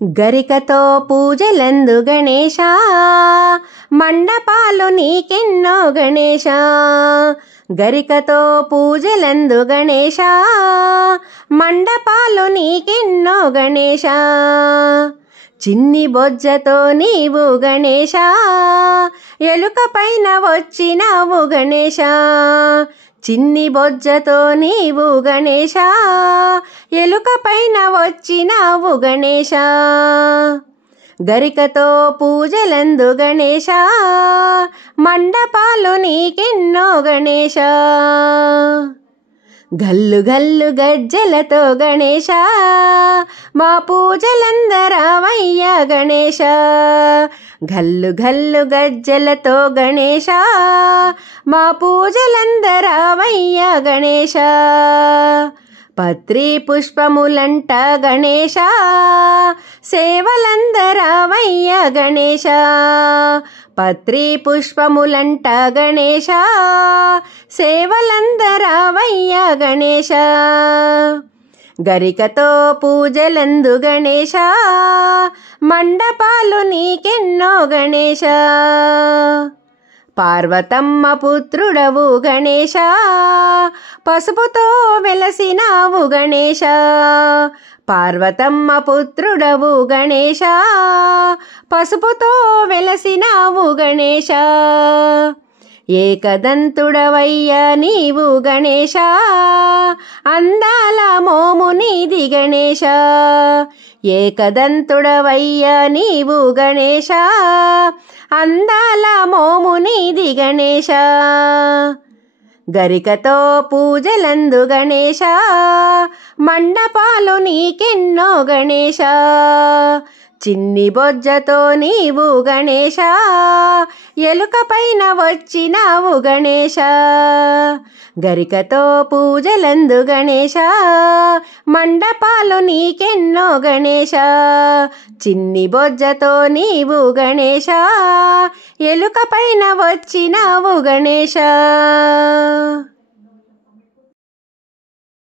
గరికతో పూజలందు గణేశ, మండపాలు నీకెన్నో గణేశ. గరికతో పూజలందు గణేశ, మండపాలు నీకెన్నో గణేశ. చిన్ని బొజ్జతో నీవు గణేశ, ఎలుక పైన వచ్చినావు గణేశ. చిన్ని బొజ్జతో నీవు గణేశ, ఎలుక పైన వచ్చినావు గణేశ. గరికతో పూజలందు గణేశ, మండపాలు నీకెన్నో గణేశ. గల్లు గల్లు గజ్జలతో గణేశ, మా పూజలందరావయ్య గణేశ. గల్లు గల్లు గజ్జలతో గణేశ, మా పూజలందరావయ్య గణేశ. పత్రి పుష్పములంట గణేశ, సేవలందరావయ్య గణేశ. పత్రి పుష్పములంట గణేశ, సేవలందరావయ్య గణేశ. గరికతో పూజలందు గణేశ, మండపాలు నీకెన్నో గణేశ. పార్వతమ్మ పుత్రుడవు గణేశ, పసుపుతో వెలసినావు గణేశ. పార్వతమ్మ పుత్రుడవు గణేశ, పసుపుతో వెలసినావు గణేశ. ఏకదంతుడవయ్య నీవు గణేశ, అందాల మోము నీది గణేశ. ఏకదంతుడవయ్య నీవు గణేశ, అందాల మోము నీది గణేశ. గరికతో పూజలందు గణేశ, మండపాలు నీకెన్నో గణేశ. చిన్ని బొజ్జతో నీవు గణేశ, ఎలుక పైన వచ్చినావు గణేశ. గరికతో పూజలందు గణేశ, మండపాలు నీకెన్నో గణేశ. చిన్ని బొజ్జతో నీవు గణేశ, ఎలుక పైన వచ్చినావు గణేశ.